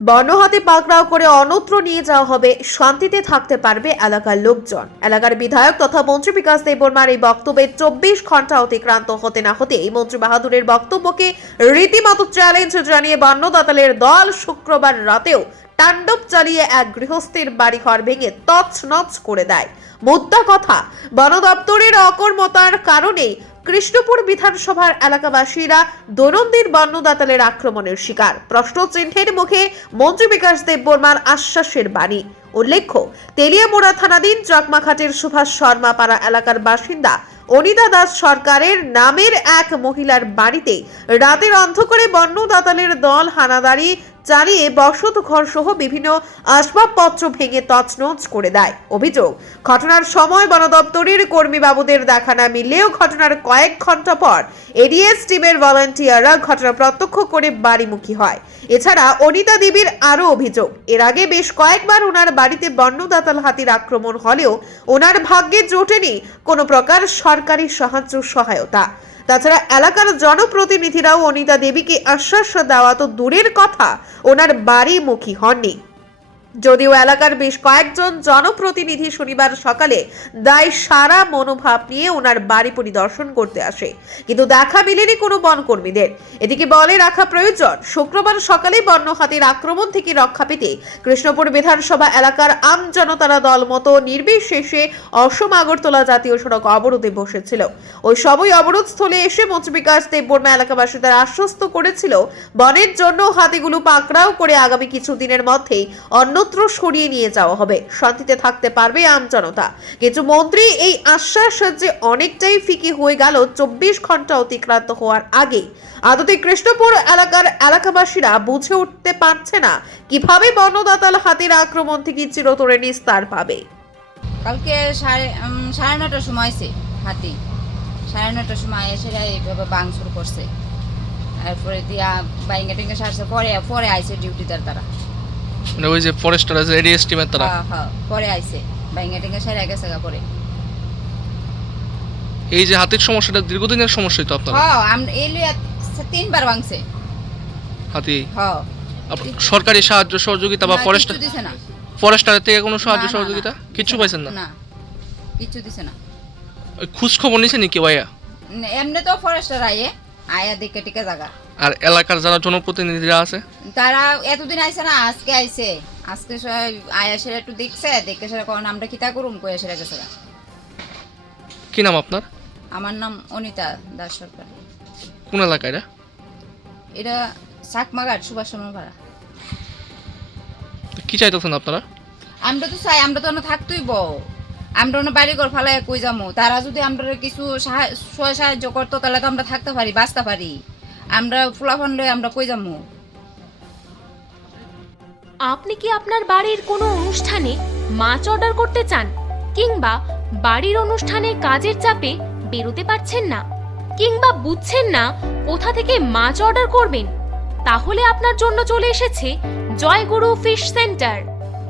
বর্ণহাতে পাকড়াও করে অন্যত্র নিয়ে যাওয়া হবে, শান্তিতে থাকতে পারবে এলাকার লোকজন। এলাকার বিধায়ক তথা মন্ত্রী বিকাশ দেববর্মার এই বক্তব্যে চব্বিশ ঘণ্টা অতিক্রান্ত হতে না হতে এই মন্ত্রী বাহাদুরের বক্তব্যকে রীতিমতো চ্যালেঞ্জ জানিয়ে বন্যদাতালের দল শুক্রবার রাতেও তাণ্ডব চালিয়ে এক গৃহস্থের বাড়িঘর ভেঙে তছনছ করে দেয়। মুদ্রা কথা বন দপ্তরের অকর্মতার কারণেই কৃষ্ণপুর বিধানসভার এলাকাবাসীরা দৈনন্দিন বন্যদাতালের আক্রমণের শিকার। প্রশ্ন চিহ্নের মুখে মন্ত্রী বিকাশ দেববর্মার আশ্বাসের বাণী। উল্লেখ্য, তেলিয়ামোড়া থানাধীন চকমাঘাটের সুভাষ শর্মা পাড়া এলাকার বাসিন্দা অনিতা দাস সরকারের নামের এক মহিলার বাড়িতে রাতের অন্ধকারে বন্যদাতালের দল হানাদারি চালিয়ে বসত ঘর সহ বিভিন্ন আসবাবপত্র ভেঙে তছনছ করে দেয়। অভিযোগ, ঘটনার সময় বন দপ্তরের কর্মী বাবুদের দেখা না মিললেও ঘটনার কয়েক ঘণ্টা পর এডিএস টিমের ভলান্টিয়াররা ঘটনা প্রত্যক্ষ করে বাড়িমুখী হয়। এছাড়া অনিতা দেবীর আরও অভিযোগ, এর আগে বেশ কয়েকবার ওনার বাড়িতে বন্যদাতাল হাতির আক্রমণ হলেও ওনার ভাগ্যে জোটেনি কোনো প্রকার সরকারি সাহায্য সহায়তা। তাছাড়া এলাকার জনপ্রতিনিধিরাও অনিতা দেবীকে আশ্বাস দেওয়া তো দূরের কথা। ওনার বাড়িমুখী হননি। যদিও এলাকার বেশ কয়েকজন জনপ্রতিনিধি শনিবার সকালে দায় সারা মনোভাব নিয়ে ওনার বাড়ি পরিদর্শন করতে আসে। কিন্তু দেখা মিলেনি কোনো বনকর্মীদের। এদিকে বলে রাখা প্রয়োজন, শুক্রবার সকালে বন্য হাতির আক্রমণ থেকে রক্ষা পেতে কৃষ্ণপুর বিধানসভা এলাকার আম জনতারা দল মতো নির্বিশেষে অসম আগরতলা জাতীয় সড়ক অবরোধে বসেছিল। ওই সবই অবরোধ স্থলে এসে মন্ত্রী বিকাশ দেববর্মা এলাকাবাসীদের আশ্বস্ত করেছিল, বনের জন্য হাতিগুলো পাকড়াও করে আগামী কিছুদিনের মধ্যেই অন্যত্র সরিয়ে নিয়ে যাওয়া হবে। শান্তিতে থাকতে পারবে আমজনতা কিন্তু মন্ত্রী, এই আশ্বাস যে অনেকটাই ফিকি হয়ে গেল, চব্বিশ ঘণ্টা অতিক্রান্ত হওয়ার আগে আদতে কৃষ্ণপুর এলাকার এলাকাবাসীরা বুঝে উঠতে পারছে না কীভাবে বনদাতাল হাতির আক্রমণ থেকে চিরতরে নিস্তার পাবে। কালকে সাড়ে সাড়ে নটার সময় এসে হাতি। সাড়ে নটার সময় এসে এইভাবে বাংশুর করছে। তারপরে দিয়া বাইঙ্গা টিঙ্গা সারছে, পরে পরে আইছে ডিউটিদার তারা। মানে ওই যে ফরেস্টার আছে এডিএস টিমের তারা। হ্যাঁ হ্যাঁ পরে আইছে। বাইঙ্গা টিঙ্গা সারে গেছে গা পরে। এই যে হাতির সমস্যাটা দীর্ঘদিনের সমস্যাই তো আপনার হ্যাঁ আমরা এই লইয়া তিনবার ভাঙছে। হাতি? হ্যাঁ। সরকারি সাহায্য সহযোগিতা বা ফরেস্টার দিছে না। ফরেস্টারের থেকে কোনো সাহায্য সহযোগিতা? কিছু পাইছেন না? না কিছু দিছে না। খোঁজ খবর নিছে নাকি ভাইয়া? এমনি তো ফরেস্টার আইয়ে আয়া দিকে টিকে জায়গা আর এলাকার যারা জনপ্রতিনিধিরা আছে? তারা এতদিন আইছে না আজকে আইছে। আজকে সবাই আয়া সেরা একটু দেখছে দেখে সেরা কখন আমরা কিতা করুম? কয়ে সেরা গেছে। কি নাম আপনার? আমার নাম অনিতা দাস সরকার। কোন এলাকায় রে? এটা চাকমাঘাট সুভাষ তো কি চাইতেছেন আপনারা? আমরা তো চাই আমরা তো না থাকতেই বউ। আমরা না বাড়ি ঘর ফালাই কই যাব তারা যদি আমরা কিছু সাহা- সহায় সাহায্য করতো তাহলে তো আমরা থাকতে পারি বাঁচতে পারি। আমরা ফুলাফান লয়ে আমরা কই যাব আপনি কি আপনার বাড়ির কোনো অনুষ্ঠানে মাছ অর্ডার করতে চান কিংবা বাড়ির অনুষ্ঠানে কাজের চাপে বেরোতে পারছেন না কিংবা বুঝছেন না কোথা থেকে মাছ অর্ডার করবেন? তাহলে আপনার জন্য চলে এসেছে জয়গুরু ফিশ সেন্টার।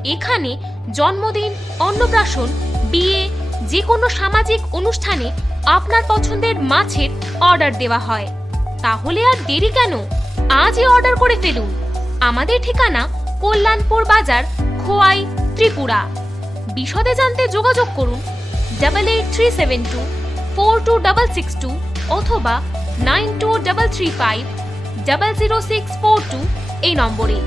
এখানে জন্মদিন, অন্নপ্রাশন, বিয়ে যে কোনো সামাজিক অনুষ্ঠানে আপনার পছন্দের মাছের অর্ডার দেওয়া হয়। তাহলে আর দেরি কেন? আজই অর্ডার করে ফেলুন। আমাদের ঠিকানা কল্যাণপুর বাজার, খোয়াই, ত্রিপুরা। বিশদে জানতে যোগাযোগ করুন double eight three seven two four two double six two অথবা nine two double three five double zero six four two এই নম্বরে।